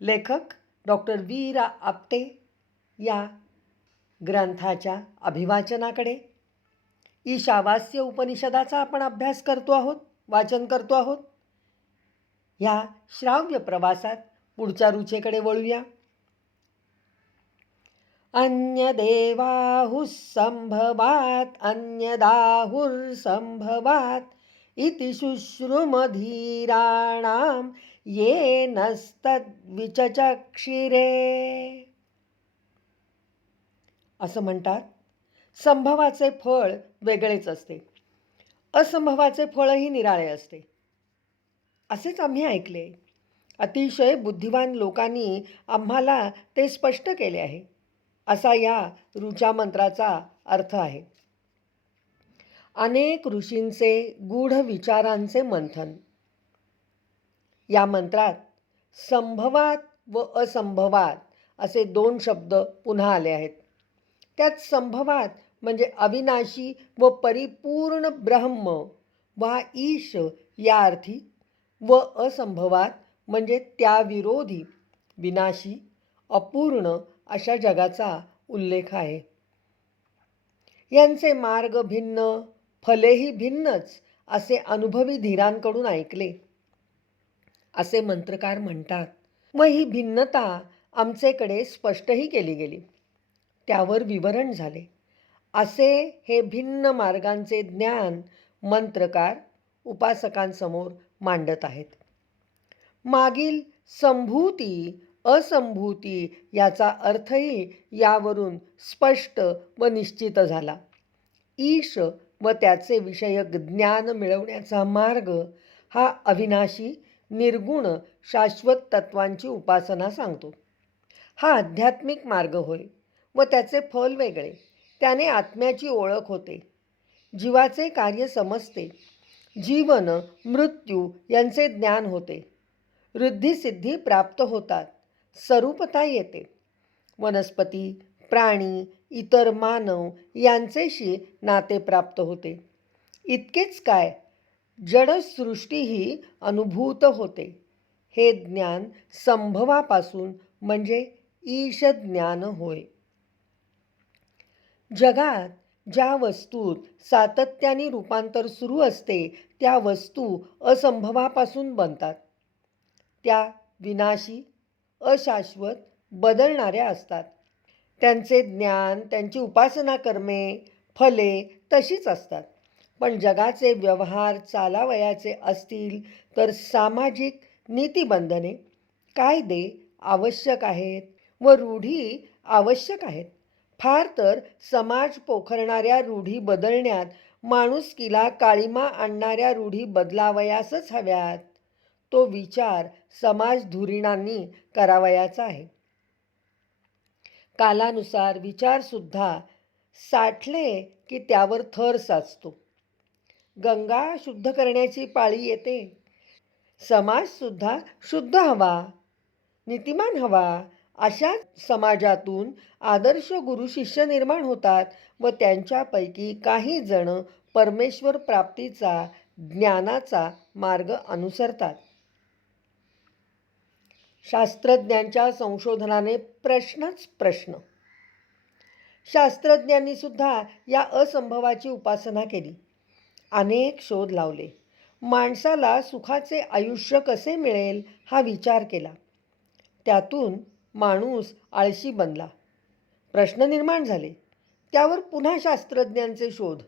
लेखक doctor V रा आपटे या ग्रंथाच्या अभिवाचनाकडे. ईशावास्य उपनिषदाचा आपण अभ्यास करतो आहोत वाचन करतो आहोत. ह्या श्राव्य प्रवासात पुढच्या रुचेकडे वळूया. अन्यदेवाहुः संभवात् अन्यदाहुर्संभवात् इति शुश्रुमधीराणां येनस्तद्विचक्षिरे असं म्हणतात. संभवाचे फळ वेगळेच असते. असंभवाचे फळही निराळे असते. असेच आम्ही ऐकले. अतिशय बुद्धिवान लोकांनी आम्हाला ते स्पष्ट केले आहे. असा या ऋचा मंत्राचा अर्थ आहे. अनेक ऋषींचे गूढ विचारांचे मंथन. या मंत्रात संभवात व असंभवात असे दोन शब्द पुन्हा आले आहेत. त्यात संभवात म्हणजे अविनाशी व परिपूर्ण ब्रह्म वा ईश या अर्थी व असंभवात म्हणजे त्याविरोधी विनाशी अपूर्ण अशा जगाचा उल्लेख आहे. यांचे मार्ग भिन्न फलेही भिन्नच असे अनुभवी धीरांकडून ऐकले. असे मंत्रकार म्हणतात. व ही भिन्नता आमचेकडे स्पष्टही केली गेली. त्यावर विवरण झाले. असे हे भिन्न मार्गांचे ज्ञान मंत्रकार उपासकांसमोर मांडत आहेत. मागील संभूती असंभूती याचा अर्थही यावरून स्पष्ट व निश्चित झाला. ईश व त्याचे विषयक ज्ञान मिळवण्याचा मार्ग हा अविनाशी निर्गुण शाश्वत तत्वांची उपासना सांगतो. हा आध्यात्मिक मार्ग होय व त्याचे फल वेगळे. त्याने आत्म्याची ओळख होते. जीवाचे कार्य समजते. जीवन मृत्यू यांचे ज्ञान होते. वृद्धिसिद्धी प्राप्त होतात. स्वरूपता येते. वनस्पती प्राणी इतर मानव यांचेशी नाते प्राप्त होते. इतकेच काय जडसृष्टीही अनुभूत होते. हे ज्ञान संभवापासून म्हणजे ईश ज्ञान होय. जगात ज्या वस्तूत सातत्याने रूपांतर सुरू असते त्या वस्तू असंभवापासून बनतात. त्या विनाशी अशाश्वत बदलणाऱ्या असतात. त्यांचे ज्ञान त्यांची उपासना कर्मे फले तशीच असतात. पण जगाचे व्यवहार चालावयाचे असतील तर सामाजिक नीतिबंधने कायदे आवश्यक आहेत व रूढी आवश्यक आहेत. फार तर समाज पोखरणाऱ्या रूढी बदलण्यात माणुसकीला काळीमा आणणाऱ्या रूढी बदलावयासच हव्यात. तो विचार समाज धुरीणांनी करावयाचा आहे. कालानुसार विचारसुद्धा साठले की त्यावर थर साचतो. गंगा शुद्ध करण्याची पाळी येते. समाजसुद्धा शुद्ध हवा नीतिमान हवा अशा समाजातून आदर्श गुरु शिष्य निर्माण होतात व त्यांच्यापैकी काही जण परमेश्वर प्राप्तीचा ज्ञानाचा मार्ग अनुसरतात. शास्त्रज्ञांच्या संशोधनाने प्रश्नच प्रश्न. शास्त्रज्ञांनी सुद्धा या असंभवाची उपासना केली. अनेक शोध लावले. माणसाला सुखाचे आयुष्य कसे मिळेल हा विचार केला. त्यातून माणूस आळशी बनला. प्रश्न निर्माण झाले. त्यावर पुन्हा शास्त्रज्ञांचे शोध.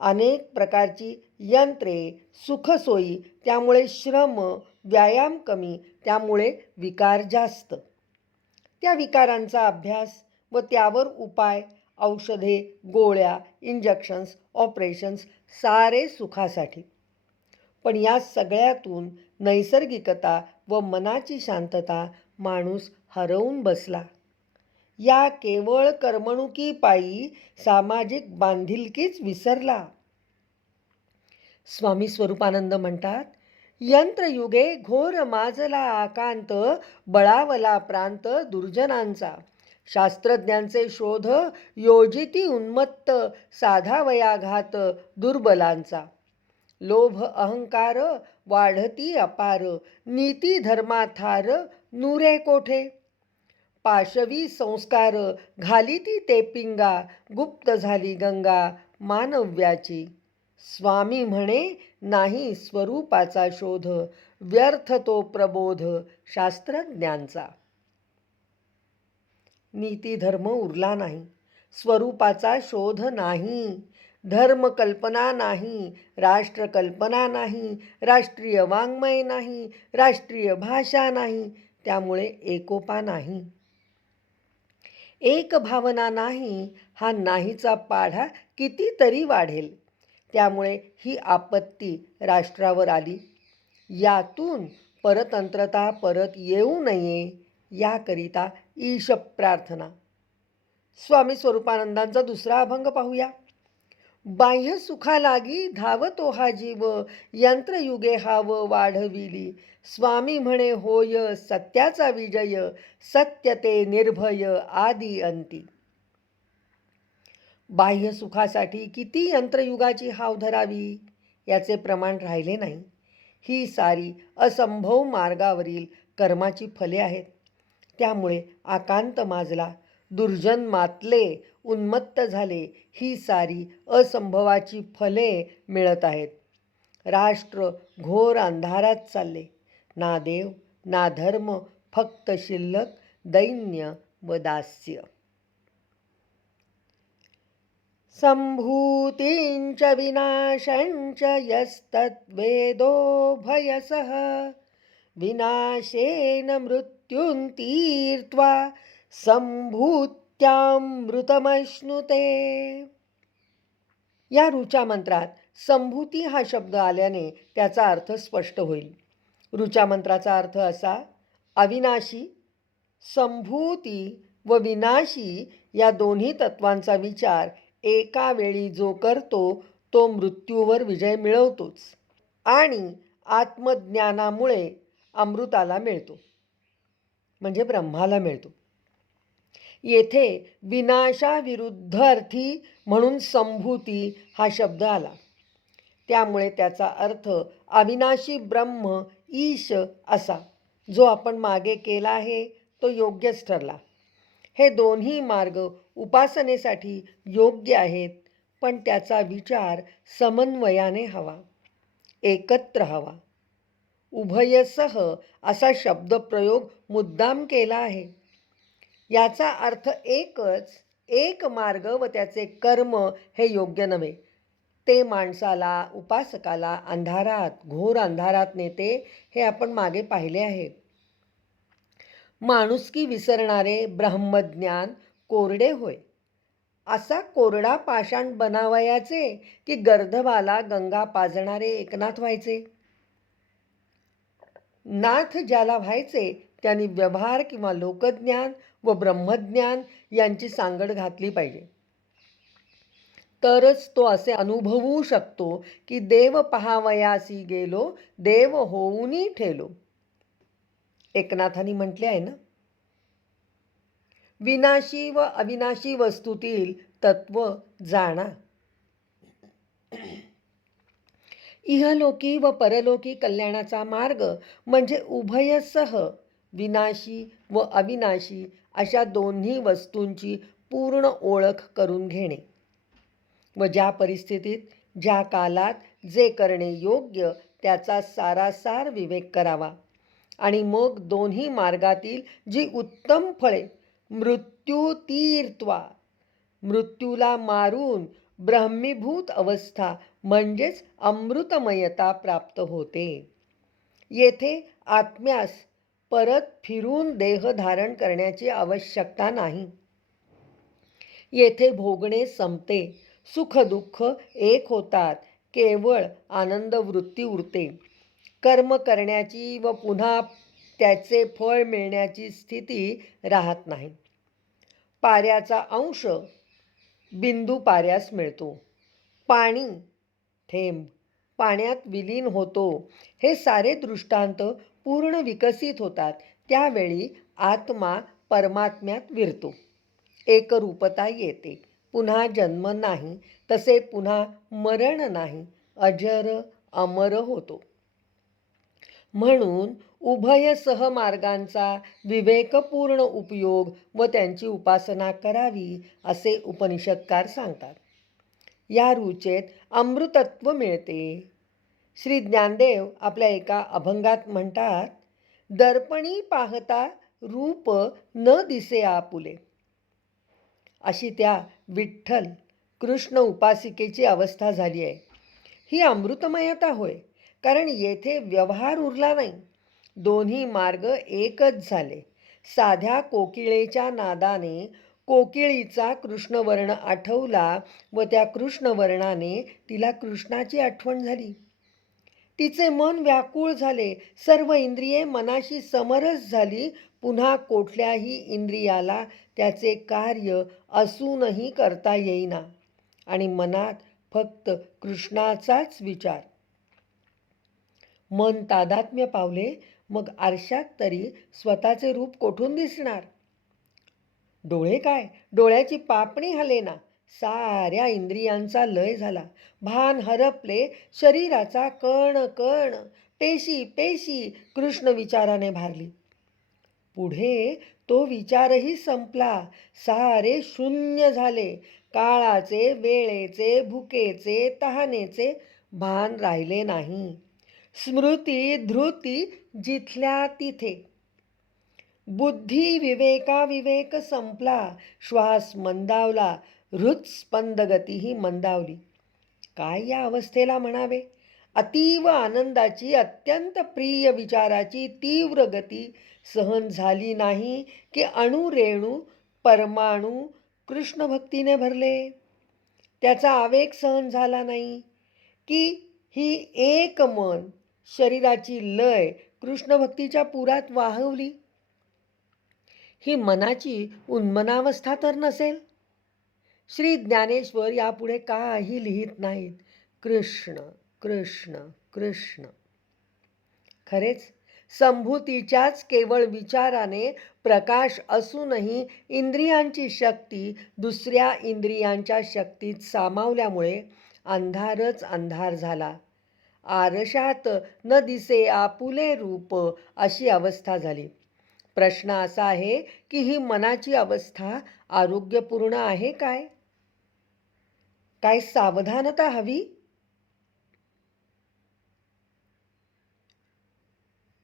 अनेक प्रकारची यंत्रे सुखसोयी त्यामुळे श्रम व्यायाम कमी त्यामुळे विकार जास्त. त्या विकारांचा अभ्यास व त्यावर उपाय औषधे गोळ्या इंजेक्शन्स ऑपरेशन्स सारे सुखासाठी. पण या सगळ्यातून नैसर्गिकता व मनाची शांतता माणूस हरवून बसला. या केवळ करमणुकीपायी सामाजिक बांधिलकीच विसरला. स्वामी स्वरूपानंद म्हणतात यंत्रयुगे घोर माजला आकांत बळावला प्रांत दुर्जनांचा. शास्त्रज्ञांचे शोध योजिती उन्मत्त साधावयाघात दुर्बलांचा. लोभ अहंकार वाढती अपार नीती धर्माथार नुरे कोठे? पाशवी संस्कार घालिती ते पिंगा गुप्त झाली गंगा मानव्याची. स्वामी म्हणे नाही स्वरूपाचा शोध व्यर्थ तो प्रबोध शास्त्रज्ञांचा. नीतीधर्म उरला नाही. स्वरूपाचा शोध नाही. धर्म कल्पना नाही. राष्ट्रकल्पना नाही. राष्ट्रीय वाङ्मय नाही. राष्ट्रीय भाषा नाही. त्यामुळे एकोपा नाही. एक भावना नाही. हा नाहीचा पाढा कितीतरी वाढेल. त्यामुळे ही आपत्ती राष्ट्रावर आली. यातून परतंत्रता परत येऊ नये याकरिता ईश प्रार्थना. स्वामी स्वरूपानंदांचा दुसरा अभंग पाहूया. बाह्य सुखालागी धावतो हा जीव यंत्रयुगे हाव वाढविली. स्वामी म्हणे होय सत्याचा विजय सत्य ते निर्भय आदी अंती. बाह्य सुखासाठी किती यंत्रयुगाची हाव धरावी याचे प्रमाण राहिले नाही. ही सारी असंभव मार्गावरील कर्माची फले आहेत. त्यामुळे आकांत माजला दुर्जन मातले उन्मत्त झाले ही सारी असंभवाची फले मिळत आहेत. राष्ट्र घोर अंधारात चालले. ना देव ना धर्म फक्त शिल्लक दैन्य व दास्य. संभूतींच विनाशञ्च यस्तद्वेदो भयसः. विनाशेन मृत मृत्युं तीर्त्वा संभूत्यामृतमश्नुते। या ऋचा मंत्रात संभूती हा शब्द आल्याने त्याचा अर्थ स्पष्ट होईल. ऋचा मंत्राचा अर्थ असा अविनाशी संभूती व विनाशी या दोन्ही तत्वांचा विचार एका वेळी जो करतो तो मृत्यूवर विजय मिळवतोच आणि आत्मज्ञानामुळे अमृताला मिळतो. म्हणजे ब्रह्माला मिळतो. येथे विनाशाविरुद्ध अर्थी म्हणून संभूती हा शब्द आला. त्यामुळे त्याचा अर्थ अविनाशी ब्रह्म ईश असा जो आपण मागे केला आहे तो योग्यच ठरला. हे दोन्ही मार्ग उपासनेसाठी योग्य आहेत पण त्याचा विचार समन्वयाने हवा एकत्र हवा. उभयसह असा शब्दप्रयोग मुद्दाम केला आहे. याचा अर्थ एकच एक मार्ग व त्याचे कर्म हे योग्य नव्हे. ते माणसाला उपासकाला अंधारात घोर अंधारात नेते हे आपण मागे पाहिले आहे. माणुसकी विसरणारे ब्रह्मज्ञान कोरडे होय. असा कोरडा पाषाण बनावयाचे की गर्धवाला गंगा पाजणारे एकनाथ व्हायचे? नाथ ज्याला व्हायचे त्यांनी व्यवहार किंवा लोकज्ञान व ब्रह्मज्ञान यांची सांगड घातली पाहिजे. तरच तो असे अनुभवू शकतो की देव पहावयासी गेलो देव होऊनही ठेलो. एकनाथांनी म्हटले आहे ना? विनाशी व अविनाशी वस्तूतील तत्व जाणा. इहलोकी व परलोकी कल्याणाचा मार्ग म्हणजे उभयसह विनाशी व अविनाशी अशा दोन्ही वस्तूंची पूर्ण ओळख करून घेणे. व ज्या परिस्थितीत ज्या कालात जे करणे योग्य त्याचा सारासार विवेक करावा. आणि मग दोन्ही मार्गातील जी उत्तम फळे मृत्यूतीर्त्वा मृत्यूला मारून ब्रह्मीभूत अवस्था म्हणजेच अमृतमयता प्राप्त होते. येथे आत्म्यास परत फिरून देह धारण करण्याची आवश्यकता नाही. येथे भोगणे संपते सुखदुःख एक होतात केवळ आनंद वृत्ती उरते. कर्म करण्याची व पुन्हा त्याचे फळ मिळण्याची स्थिती राहत नाही. पाऱ्याचा अंश बिंदू पाऱ्यास मिळतो. पाणी थेंब. पाण्यात विलीन होतो. हे सारे दृष्टांत पूर्ण विकसित होतात. त्यावेळी आत्मा परमात्म्यात विरतो. एकरूपता येते. पुन्हा जन्म नाही. तसे पुन्हा मरण नाही. अजर अमर होतो. म्हणून उभय सहमार्गांचा विवेकपूर्ण उपयोग व त्यांची उपासना करावी असे उपनिषदकार सांगतात. या रुचेत अमृतत्व मिळते. श्री ज्ञानदेव आपल्या एका अभंगात म्हणतात दर्पणी पाहता रूप न दिसे आपुले. अशी त्या विठ्ठल कृष्ण उपासिकेची अवस्था झाली आहे. ही अमृतमयता होय कारण येथे व्यवहार उरला नाही. दोन्ही मार्ग एकच झाले. साध्या कोकिळेच्या नादाने कोकिळीचा कृष्णवर्ण आठवला व त्या कृष्णवर्णाने तिला कृष्णाची आठवण झाली. तिचे मन व्याकुळ झाले. सर्व इंद्रिये मनाशी समरस झाली. पुन्हा कुठल्याही इंद्रियाला त्याचे कार्य असूनही करता येईना. आणि मनात फक्त कृष्णाचाच विचार. मन तादात्म्य पावले. मग आरशात तरी स्वतःचे रूप कोठून दिसणार? डोळे काय? डोळ्याची पापणी हलेना साऱ्या इंद्रियांचा लय झाला. भान हरपले शरीराचा कण कण. पेशी पेशी कृष्ण विचाराने भारली. पुढे तो विचारही संपला. सारे शून्य झाले. काळाचे वेळेचे भुकेचे तहानेचे भान राहिले नाही. स्मृती धृती जिथल्या तिथे. बुद्धी विवेकाविवेक संपला. श्वास मंदावला. हृत्स्पंदगतीही मंदावली. काय या अवस्थेला म्हणावे? अतीव आनंदाची अत्यंत प्रिय विचाराची तीव्र गती सहन झाली नाही की अणुरेणू परमाणू कृष्णभक्तीने भरले. त्याचा आवेग सहन झाला नाही की ही एक मन शरीराची लय कृष्णभक्तीच्या पुरात वाहवली. ही मनाची उन्मनावस्था तर नसेल? श्री ज्ञानेश्वर यापुढे काही लिहित नाहीत. कृष्ण कृष्ण कृष्ण. खरेच संभूतीच्याच केवळ विचाराने प्रकाश असूनही इंद्रियांची शक्ती दुसऱ्या इंद्रियांच्या शक्तीत सामावल्यामुळे अंधारच अंधार झाला. आरशात न दिसे आपुले रूप अशी अवस्था झाली. प्रश्न असा आहे की ही मनाची अवस्था आरोग्यपूर्ण आहे काय? काय सावधानता हवी?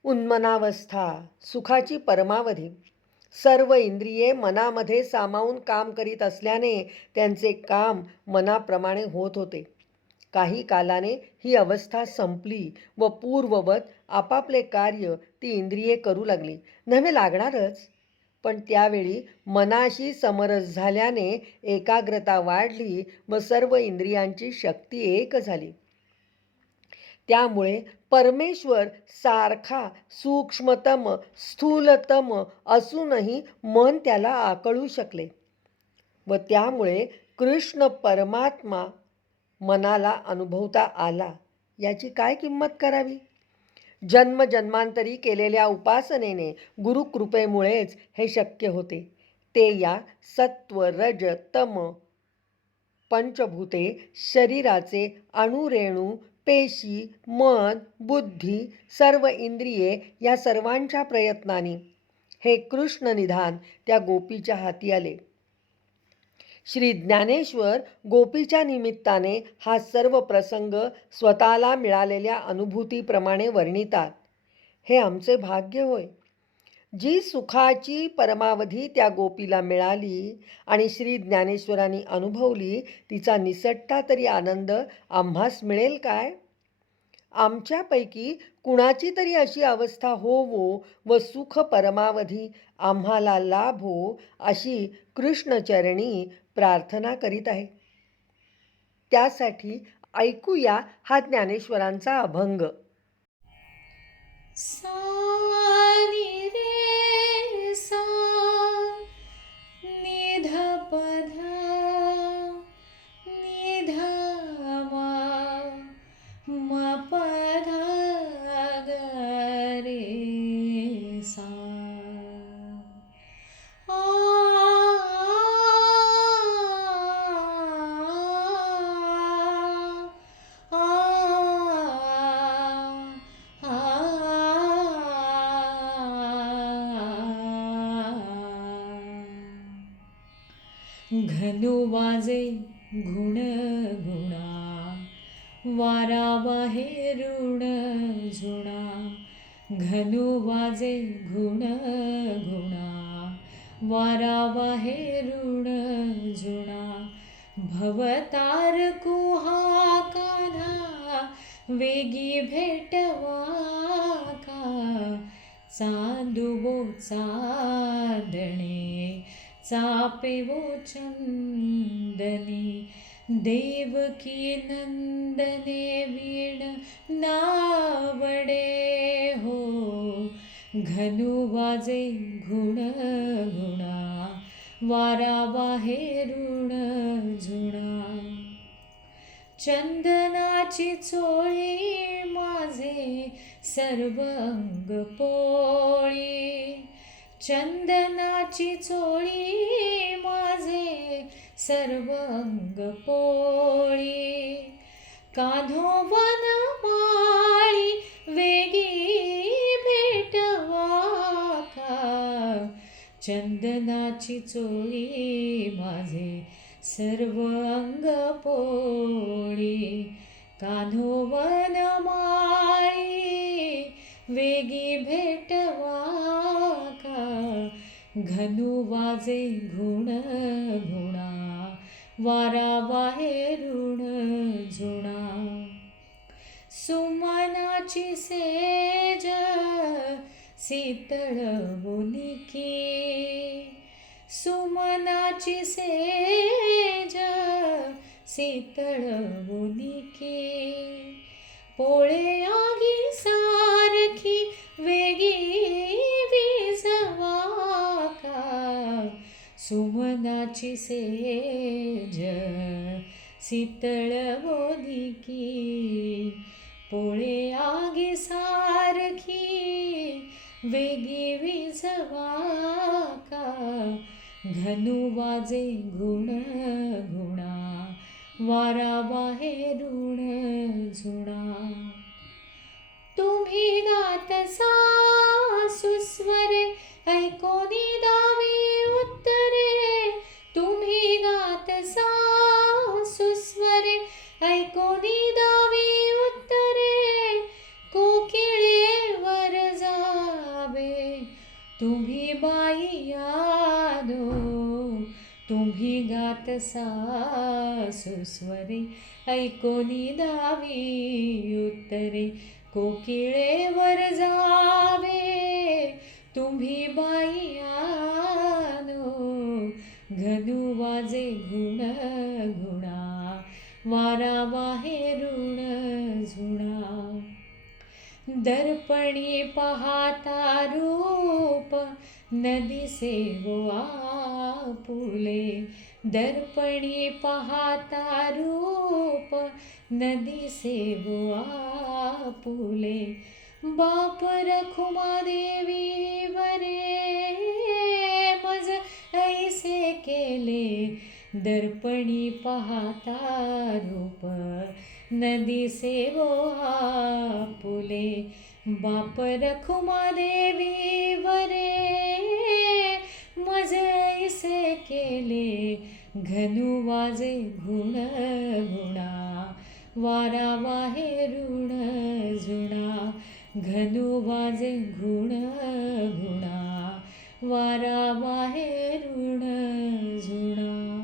उन्मनावस्था सुखाची परमावधी. सर्व इंद्रिये मनामध्ये सामावून काम करीत असल्याने त्यांचे काम मनाप्रमाणे होत होते. काही कालाने ही अवस्था संपली व पूर्ववत आपापले कार्य ती इंद्रिये करू लागली. नव्हे लागणारच. पण त्यावेळी मनाशी समरस झाल्याने एकाग्रता वाढली व सर्व इंद्रियांची शक्ती एक झाली. त्यामुळे परमेश्वर सारखा सूक्ष्मतम स्थूलतम असूनही मन त्याला आकळू शकले व त्यामुळे कृष्ण परमात्मा मनाला अनुभवता आला. याची काय किंमत करावी? जन्मजन्मांतरी केलेल्या उपासनेने गुरुकृपेमुळेच हे शक्य होते. ते या सत्व रज तम पंचभूते शरीराचे अणुरेणू पेशी मन बुद्धी सर्व इंद्रिये या सर्वांच्या प्रयत्नाने हे कृष्ण निधान त्या गोपीच्या हाती आले. श्री ज्ञानेश्वर गोपीच्या निमित्ताने हा सर्व प्रसंग स्वतःला मिळालेल्या अनुभूतीप्रमाणे वर्णितात. हे आमचे भाग्य होय. जी सुखाची परमावधी त्या गोपीला मिळाली आणि श्री ज्ञानेश्वरांनी अनुभवली तिचा निसटता तरी आनंद आम्हास मिळेल काय? आमच्यापैकी कुणाची तरी अशी अवस्था होवो व सुख परमावधी आम्हाला लाभो अशी कृष्णचरणी प्रार्थना करीत आहे. त्यासाठी ऐकूया हा ज्ञानेश्वरांचा अभंग. सा घनु वाजे गुण गुणा. वारा बाहेरून झुणा. घनु वाजे गुण गुणा. वारा बाहेरून झुणा. भवतार कुहा कान्हा. वेगी भेटवा का. चांदुबो चादणे. चापेवो चंदनी देवकी नंदने वीण नावडे हो। घनु वाजे गुण गुणा वारा ऋण झुणा। चंदनाची चोळी माझे सर्व अंग पोळी चंदनाची चोळी माझे सर्व अंग पोळी. कान्होवन माळी वेगी भेटवा का चंदनाची चोळी माझे सर्व अंग पोळी. कान्होवन माळी वेगी भेटवा घनु वाजे गुण गुणा वारा बाहेरून झुणा। सुमनाची सेज शीतळ बोलिकी सुमनाची सेज शीतळ बोलिकी पोळे आगी सारखी वेगी सुमनाची सेज शीतळ की पोळे आगी सारखी वेगी विजवाका घनु वाजे गुण गुणा वारा बाहेरून झुणा तुम्ही गात सुस्वरे ऐकोनी तुम्ही सुस्वरे ऐकोनी दावी उत्तरे कोकिळेवर जावे तुम्ही बाई घनु वाजे गुण गुणा वारा ऋण झुणा. दर्पणी पाहता रूप नदी गोवा पुले दर्पणी पाहता रूप नदी सेवा पुले बाप रखुमा देवी वरे मज ऐसे केले. दर्पणी पाहता रूप नदी सेवो पुले बाप रखुमा देवी वरे मजे ऐसे केले घनु वाजे घुण गुणा वारा बाहेरून झुणा घनु वाजे घुण गुणा वारा बाहेरून झुणा